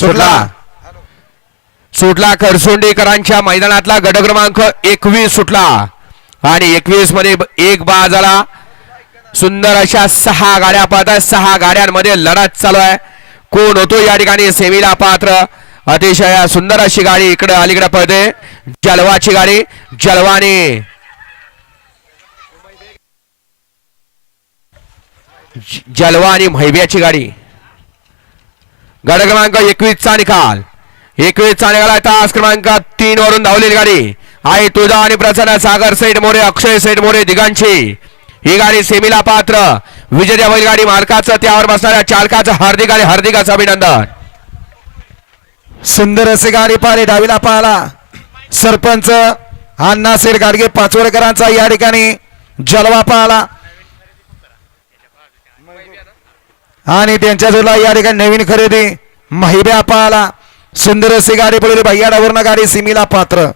सुटला सुटला खरसोंडेकरांच्या मैदानातला गट क्रमांक एकवीस सुटला. आणि एकवीसमध्ये एक बा झाला सुंदर अशा सहा गाड्या पाहत आहेत सहा गाड्यांमध्ये लढत चालू आहे. कोण होतो या ठिकाणी? सेमीला पात्र. अतिशय सुंदर अशी गाडी इकडे अलीकडे पळते. जलवाची गाडी. जलवाने. जलवा आणि म्हैब्याची गाडी. गड क्रमांक एकवीसचा निकाल. एकवीसचा निकाल आहे तास क्रमांक तीन वरून धावलेली गाडी. आहे तुझा आणि प्रसन्न सागर सेठ मोरे अक्षय सेठ मोरे दिगांची ही गाडी सेमीला पात्र. विजेत्या बैलगाडी मालकाचं त्यावर बसणाऱ्या चालकाचं हार्दिक आणि हार्दिकाचं अभिनंदन. सुंदर असे गाडी पाहिले डावीला पाहला सरपंच अण्णासेठ गाडगे पाचवडकरांचा या ठिकाणी जलवा पाहला आणि त्यांच्या या ठिकाणी नवीन खरेदी महिब्या पाहाला सुंदर अशी गाडी पडली भैयाडावरनं गाडी सिमीला पात्र.